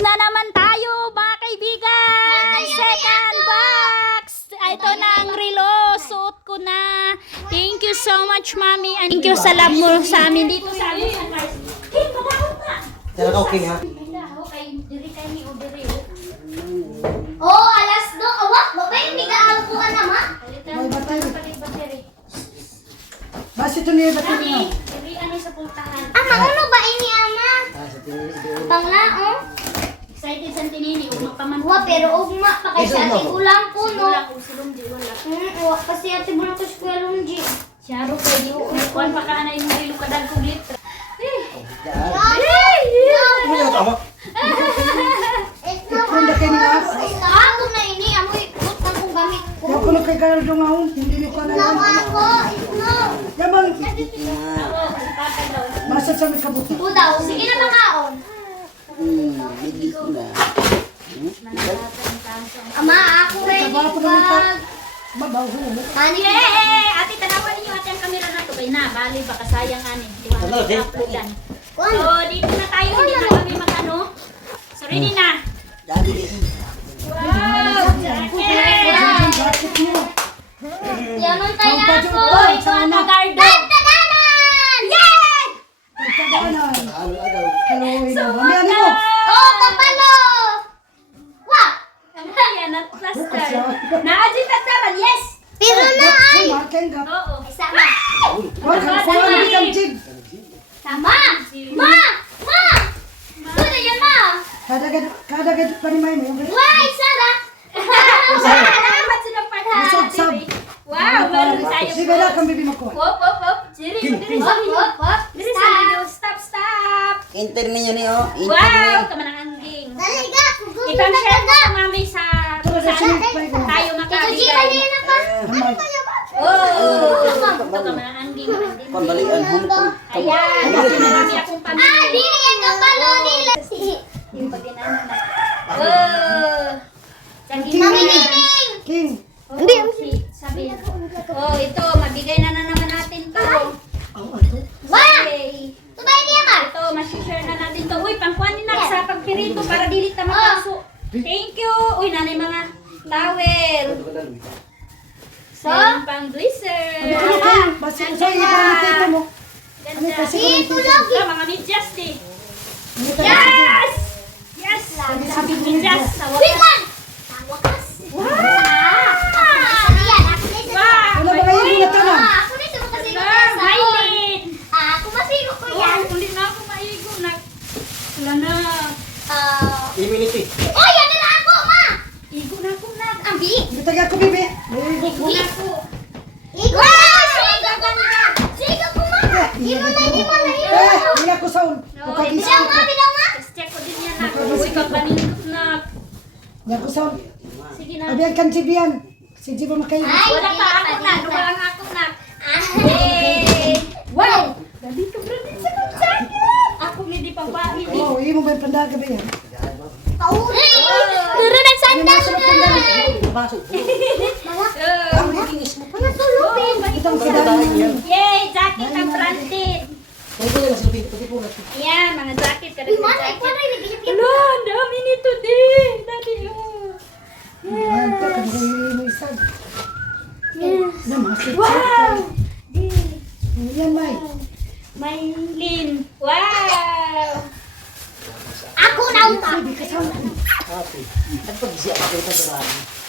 na naman tayo, mga kaibigan! Second box! Ito na ang relo. Suot ko na. Thank you so much, Mami. And thank you sa love mo sa amin dito sa amin. Hey, madahon na! Tara ka, okay ha? Oh, alas do. Awak, babay, hindi ka ako ka na, ma. Bas ito niya ba ito niya? Ama, ano ba ini, ama? Bangla, oh. Excited sa tinini. Ugma pa man. Wa, pero ugma pa kay sa ate ulang ko, no? Wala kung silong di wala. Wa pa si ate bulang ko sa kuya Lunji. Siyaro kayo. Kuhan pa ka na yung relo kadang kuglit. Ano yung tama? Ikunda kayo niya. Ako na ini, amoy, ikot na kong gamit ko. Kaya ko na kay Carol Dungahon, hindi niyo ka na yan. Nama ako, isno. Yabang, Oo, pagpapag daw. basta sa may kabuta. Budaw, sige na makaon. Ama, ako ready pag... Mabaw ho. Mani, Ate, tanawan ninyo ate ang kamera na to. Kaya na, bali baka sayang ani. Uploadan. Kuan. So, dito na tayo. Hindi na kami mag-ano. So, ready na. Wow! Bakit niyo? Yaman tayo ako. Ito ang gardo. Tagtaganan! Yay! Pagkadaanan. Kalawin na. Mamihan mo. Oh, kapalo! Wa! Ayan, at plaster. Naadjit at naman, yes! Pero na ay! Marken ka. Oo. Sama! Wag kang kuha ng jig. Sama! Ma! Ma! Ito na yan, ma! Kadagad pa ni May mo. Why, Sara? Salamat sa napaghahat. Busog sab. Wow, meron tayo. Sige na kang bibi makuha. Hop. Diri, diri. Hop. Diri sa video. Stop. Enter ninyo niyo. Wow, kamanang angging. Daliga! Ipang-share ko sa mami sa Tara, sana sige, bye. tayo Ito, G, makabigay. kanina pa. Hamay. Oh, ito kamanang angging. Pambalian mo po. Ayan, kasi marami akong Ah, pamilya. dili yan kapalo nila. Yung pag-inano na. Oh. Mami Nining! King. Hindi. Sabi. Oh, ito, mabigay na naman natin to. Wa! Okay. Tubay niya ka! Ito, masishare na natin to. Uy, pangkuhanin na sa pagpirito para dilit na makaso. Thank you. Uy, nanay mga towel. So? Pang blazer. Basta sa iyo ang tita mo. Ganda. Dito lagi! Ito, mga medyas eh. Yes! Yes! Sabi medyas. Sa Wait wakas. lang! Sa wakas! Ako yan, ako na isa. Wow! Ano ba kayo na ito na? Ako na isa makasigo Girl, yan sa Mylene. Ako masigo ko yan. Oh, ulit na ako maigo. Wala na. Immunity. Oh, yan na lang ako, ma! Igo na ako na. Ambi! Bitag ako bibi. Igo na ako. Igo na! Sigo ko ma! Sigo ko ma! Imo na! Hindi ako sa un. Bilang ma! Bilang ma! Just check ko din yan na. Uy, kapanindot na. Hindi ako sa un. Sige na. Abiyan kan Jibian. Si Jibo makayo. Ay, Wala pa ako na. Wala nga ako na. Ah. Yay! Wow! Dito bro din sa jacket. Ako hindi pang bahay. Oh, iyo mo ba yung pandaga ba yan? Turo nagsandal na! Mga sulupin! Itong kadaan yan. Yay! Jacket na branded. Ayan, mga jacket. Uy, man, ay, Jacket. paano yung nagigip Hello, ang dami nito din. Dati, oh. Yan, taka mo yung isa. Wow! Yan, May. Maylin. Wow! Ako na uta! Hindi ka sa un.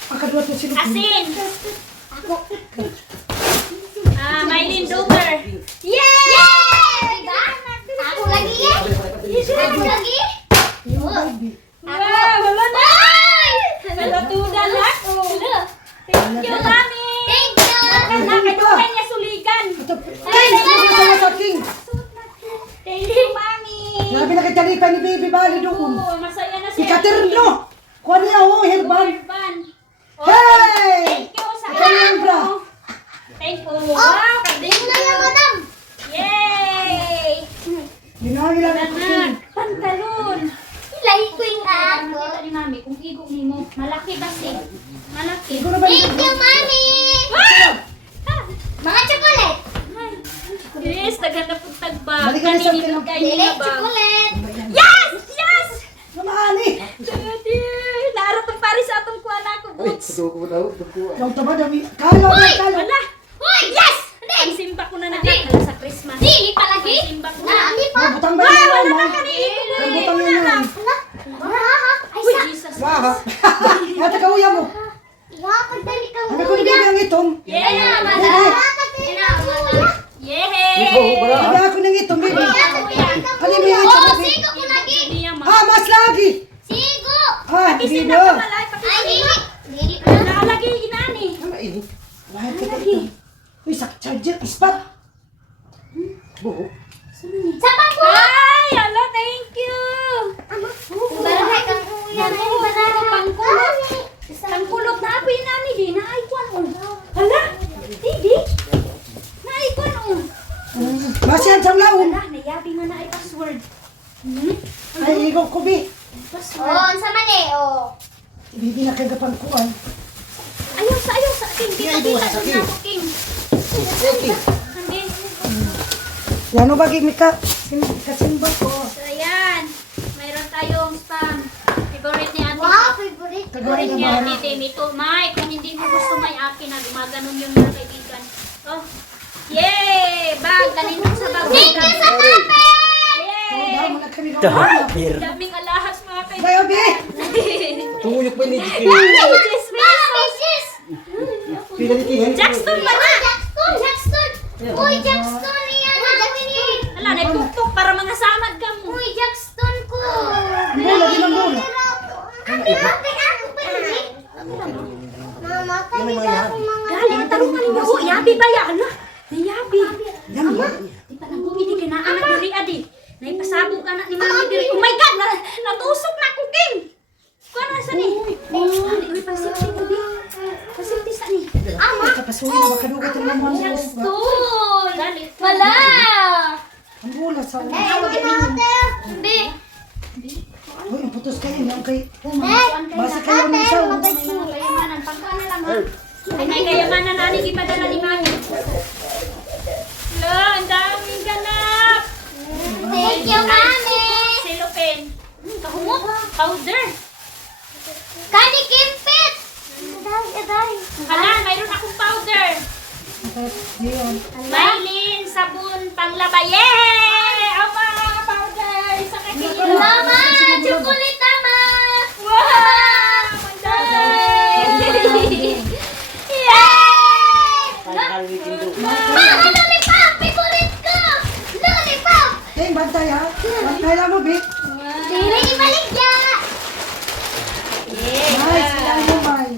Pagkadwa to sila. Asin. Ako! Maylin Dover. Yay! Diba? Ako lagi eh! Ako lagi! Yung baby. Wow! Wala na. Ay! Natudan ako. Thank you, Mami. Thank you! Nakadukay niya suligan. Ito. King! Ito na sa King! Thank you, Mami. Grabe na kitalipan ni Baby Bali doon. Oh, masaya na Si siya. Katerno! Kuha niya ako, herban. Urban. Oh, Hey! thank you sa Ikaw yung bra. Thank you. Oh! Wow, Thank you na yan, madam! Yay! Ginawin lang ako, King. Anak, pantalon. Ilahi ko yung ako. Nakita ni Mami, kung igo ni mo, malaki kasi. Malaki. Ikaw na ba Thank you, mami! Mga chocolate! Yes, naganda po tagba. Balikan na sa Kanini akin. kayo Dili, ni ba? chocolate! Yes! Yes! Namani! Yung taba dami. Kalo. Wala. Hoy! Yes! Ang simba ko na Di. nakakala sa Christmas. Di, palagi. Simba ko Na, na. di pa. Butang ba yun? Wala Ma? na kanina. Ang butang yun yan. Ay, Uy, sa. Jesus. Wah. Ate ka uya mo. Yakadali kang Ano ko nabili ang itong? Ay, na, mata. Ay, na, mata. Yehey! Hindi ako nang itong, baby. Ano yung Oh, itong, baby? sigo ko lagi. Niya, ma. Ah, mas lagi. Sigo. Ah, Kasi hindi na na. kamalay. Ay, dili. Dili. Nakalagi inani. Lahat ka ito. Uy, sa charger, ispat. Buho. Sa pangko. Ay, ala, thank you. Barahay kang uyan. Ay, barahay. Pangkulot. Pangkulot na ako inani di. Naikwan o. Hala, di. Naikwan o. Masyan sa laon. Hala, nayabi nga na ay password. Ay, ikaw ko, bi. Oh, sa mali, oh. Hindi na kagapang kuan. Ayaw sa King. Kita na ako, King. Hindi. Yan o bagay, Mika. Kasimba ko. So, ayan. Mayroon tayong spam. Favorite ni Ate. Wow, favorite. Favorite ni Ate Tim. Ito, May. Kung hindi mo gusto may akin na gumaganon yung mga kaibigan. Oh. Yay! Bag. Kanina sa bag. Thank you sa kape! Yay! Dahil mo na kami gawin. Daming alahas mga kaibigan. Bayo, bi. Tuyok pa ni Jikin. Ay, chismis! Sis! Pinalikihan. Jackson ba na? Jackson! Uy, Jackson niya namin eh! Wala, nagtuktok para mga samad ka mo. Uy, Jackson ko! Bola, di man bola. Ate, ako pa rin. Mama, kanina ako mga... Gali, ang tanong nga mo. Yabi ba ya? Ala, nayabi. Yan, yan. Di pa nang hindi ka na anak diri adi. Naipasabog ka na ni Mami diri. Oh my God! Natusok na ako, King! Kuha na sa ni. Uy, pasimti ko, Bi. Pasimti sa ni. Ama! Kapasuhin na makadugat ang naman. Jackson! Gali. Wala! Ang bola sa ulo. Hindi. Uy, ang putos kayo. Yung kay... Basi Basi kayo ng saw. May mga kayamanan. Pagkaan na lang, ha? Ay, may kayamanan na ni ipadala ni Mami. Lo, ang daming ganap. Thank you, Mami! Silopen. Kahumot. Powder. Kani Kimpit! Aday. Hala, mayroon akong powder. Yan. Maylin, sabon, panglaba. Yay! Ang mga powder. Sa kakilala. Mama! Chocolate tama! Wow! Yay! Yay! Kalwikin do. Mama, lollipop! Favorite ko! Lollipop! Eh, bantay ha. Bantay lang mo, bi. Dili ibalik niya! Nice. Kaya mo, May.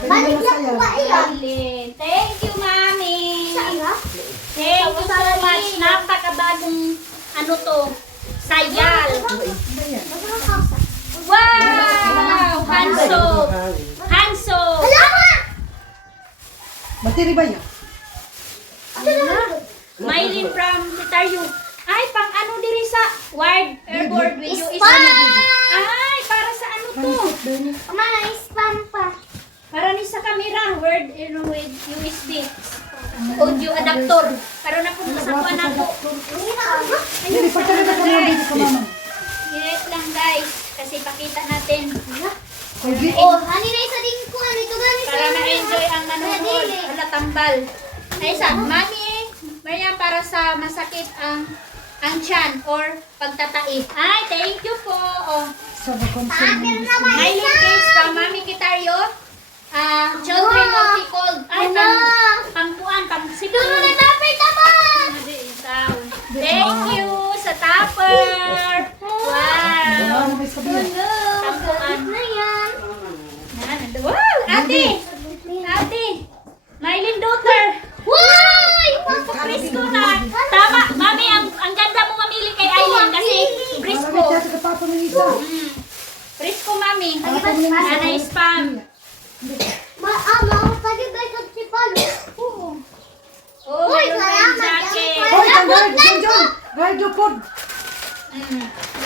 Balik niya ko ba iyan? Maylin. Thank you, Mami. Saya? Thank you so much. Napakabagong ano to. Sayal. Wow! Hanso. Hanso. Salamat! Bateri ba yan? Maylin from Sitaryo. Ay, pang ano diri sa wired airboard with USB. Spam! Ay, para sa ano to? Mama, spam pa. Para ni sa camera, word with USB. Audio adapter. Karon na po sa kuha na po. Hindi, pagkakita ko mga baby ko, mama. Direct lang guys. Kasi pakita natin. Kogi. Oh, hani na isa din ko. Ano ito gani sa... Para ma-enjoy ang nanonood. Wala tambal. Ay, sa mami, Maria, para sa masakit ang tiyan or pagtatai. Ay, thank you po. Oh. Sa bakonsel. Maylin Kids from Mami Kitaryo. Children of the Cold. Ay, pangpuan, pang Duro siguro. na tapay tama! Thank you sa tupper. Wow. Ano may sabihin? Pangpuan. Na yan. Wow, ate. Ate. Maylin daughter. Uy! Frisco na. Tama, mami, ang ganda mo mamili kay Aileen kasi Frisco. Malamit natin kapapa ng isa. Frisco, mami. Kapapa ng isa. Nanay spam. Ama, tagi ba ito si Palo? Oh, Uy, mayroon salamat, tayong jacket. Yami. Hoy, ang guard! John, John! Guard yung pod!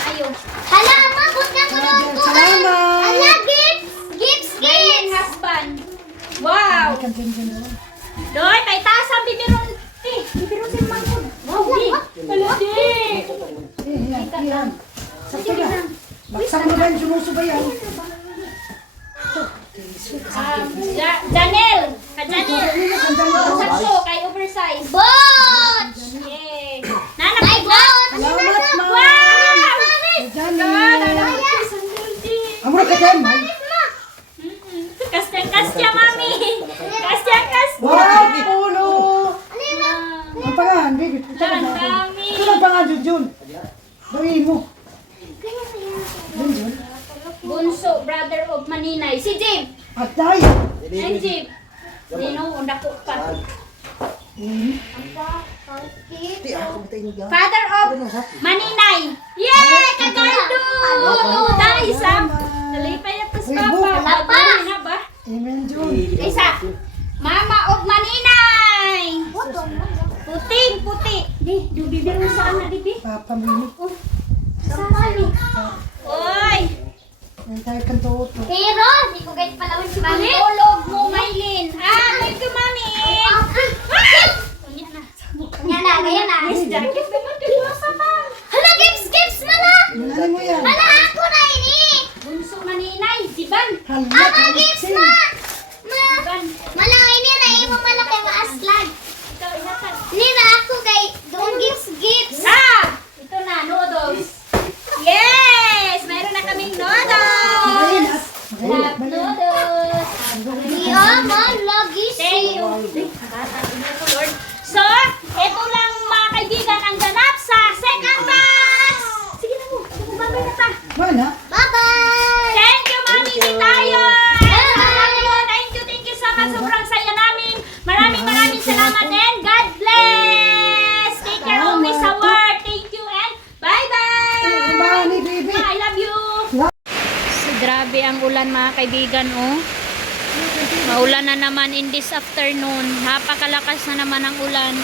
Ayun. Hala, ama, kung na ko doon ko. Salamat! Hala, gifts! Gifts, Maylin gifts! husband. Wow. Ikan John, John, John. Doy, may tasang bibiron. Bibiron si Mangkod. Wow, di. Hala, di. Yan, yan. Sakto na. Baksak mo ba yung sumusubayan? Janel! Janel! Sakso, kay oversize. Bot! Yay! Nana, Ay, bot! Salamat, ma'am. Wow! Johnny. Amo ka dyan, ma'am. Kastya, mami! Kastya! Wow, puno. Ang pangalan, baby. Ito Ang lang dami! Ito lang pangalan, Junjun. Gawin mo. Junjun. Bunso, brother of Maninay. Si Jim! Atay. Ay, Jim! Dino, unda ko pa. Father of Maninay! Yay! Kagardo! Dahil sa... Nalipay at tas papa. Babali na ba? Amen, Jun. Isa. Mama of Maninay! Puti. Di, bibiro sa anak, di. Papa mo. Oy! Yan tayo kanto. Pero, di ko kahit palawin si Mami. Pangulog mo, Maylin. Thank you, mami. Unya na. Yan na, ganyan na. Yes, jacket naman. Kiluasa na. Hala, gips na na. Yan mo yan. Hala, ako na ini. Bunso Maninay. Siban. Hala, Gips na. Siban. Malaki ini na, imo malaki maaslag. Ikaw, inatan. Nira ako kay doon gips. Ito na, noodles. Yes! Mayroon na kaming noodles. Love noodles. Iya, man, lagi Thank you. Bata, ina ko, Lord. So, ito lang mga kaibigan ang ganap sa second box. Sige na mo. Babay na ta. Mana? Bye-bye. Thank you, Mami Titayo. Thank you so much. Sobrang saya namin. Maraming salamat and God bless. Take care always sa work. Thank you and bye-bye. Mani, baby. I love you. So, grabe ang ulan mga kaibigan, oh. Maulan na naman in this afternoon. Napakalakas na naman ang ulan.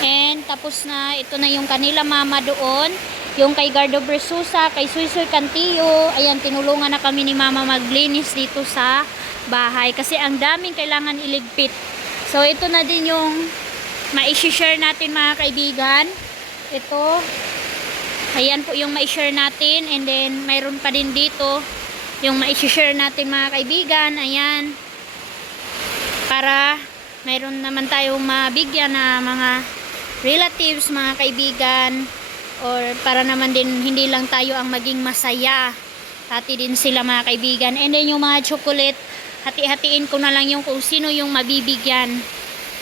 And tapos na, ito na yung kanila mama doon. Yung kay Gardo Versusa, kay Suisoy Cantillo. Ayan, tinulungan na kami ni mama maglinis dito sa bahay. Kasi ang daming kailangan iligpit. So ito na din yung ma-share natin mga kaibigan. Ito. Ayan po yung ma-share natin. And then mayroon pa din dito yung ma-share natin mga kaibigan. Ayan. Para mayroon naman tayong mabigyan na mga relatives, mga kaibigan, or para naman din hindi lang tayo ang maging masaya, hati din sila mga kaibigan. And then yung mga chocolate, hati-hatiin ko na lang yung kung sino yung mabibigyan.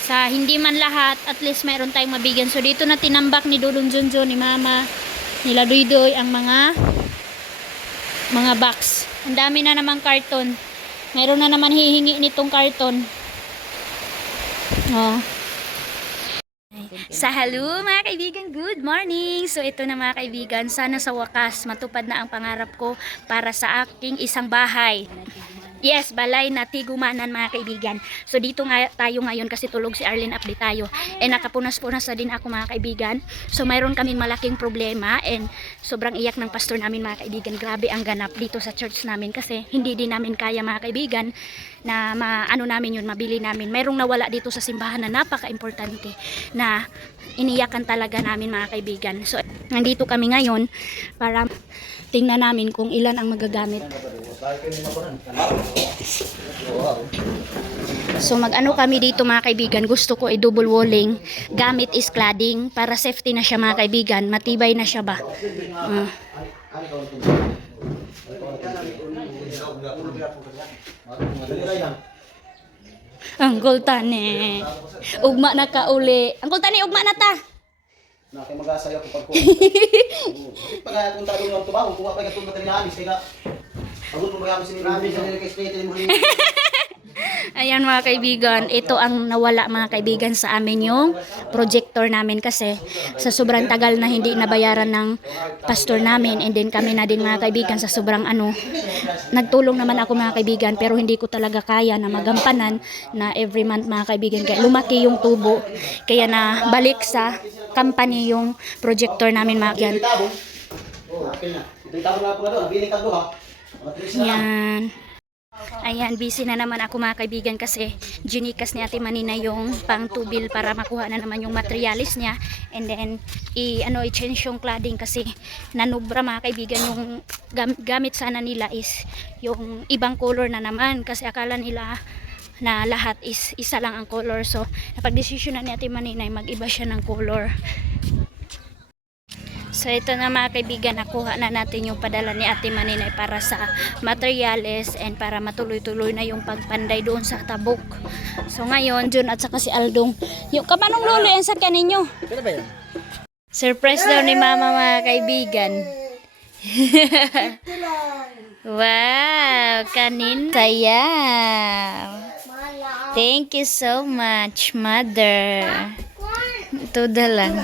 Sa hindi man lahat, at least mayroon tayong mabigyan. So dito na tinambak ni Dudong Junjun, ni Mama, nila Duydoy ang mga box. Ang dami na namang karton. Mayroon na naman hihingi nitong karton. Oh. Sa hello mga kaibigan, good morning! So ito na mga kaibigan, sana sa wakas matupad na ang pangarap ko para sa aking isang bahay. Yes, balay na tigumanan mga kaibigan. So dito nga tayo ngayon kasi tulog si Arlene, update tayo. And nakapunas-punas na din ako mga kaibigan. So mayroon kaming malaking problema and sobrang iyak ng pastor namin mga kaibigan. Grabe ang ganap dito sa church namin kasi hindi din namin kaya mga kaibigan na mabili namin. Mayroong nawala dito sa simbahan na napaka-importante na iniyakan talaga namin mga kaibigan. So nandito kami ngayon para tingnan namin kung ilan ang magagamit. So mag-ano kami dito mga kaibigan, gusto ko i-double walling, gamit is cladding para safety na siya mga kaibigan, matibay na siya ba. Angkol tani, ugma na ka uli. Angkol tani, ugma na ta. Na kay mag-asaya ko pagko. Pag kung tawag ng tubaw, kung pa katulad ka nila alis kaya pagod mo ba si Rami sa nila kay straight mo. Ayan mga kaibigan, ito ang nawala mga kaibigan sa amin yung projector namin kasi sa sobrang tagal na hindi nabayaran ng pastor namin and then kami na din mga kaibigan sa sobrang nagtulong naman ako mga kaibigan pero hindi ko talaga kaya na magampanan na every month mga kaibigan kaya lumaki yung tubo kaya na balik sa company yung projector namin mga kaibigan. Oh, okay na. Ito tabon na po na doon, bili ka doon ha. Yan. Ayan, busy na naman ako mga kaibigan kasi ginikas ni Ate Manina yung pang tubil para makuha na naman yung materialis niya. And then, i-change yung cladding kasi nanubra mga kaibigan yung gamit sana nila is yung ibang color na naman. Kasi akala nila na lahat is isa lang ang color. So, napag-desisyon na ni Ate Manina mag-iba siya ng color. So ito na mga kaibigan, nakuha na natin yung padala ni Ate Maninay para sa materials and para matuloy-tuloy na yung pagpanday doon sa Tabuk. So ngayon, Jun at saka si Aldong, yung kamanong lolo yan sa ninyo. Pwede ba yan? Surprise daw ni Mama mga kaibigan. Wow, kanin sayaw. Thank you so much, Mother. Ito lang.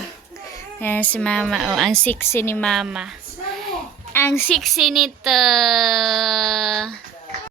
Ayan si Mama. Oh, ang sexy ni Mama. Ang sexy nito.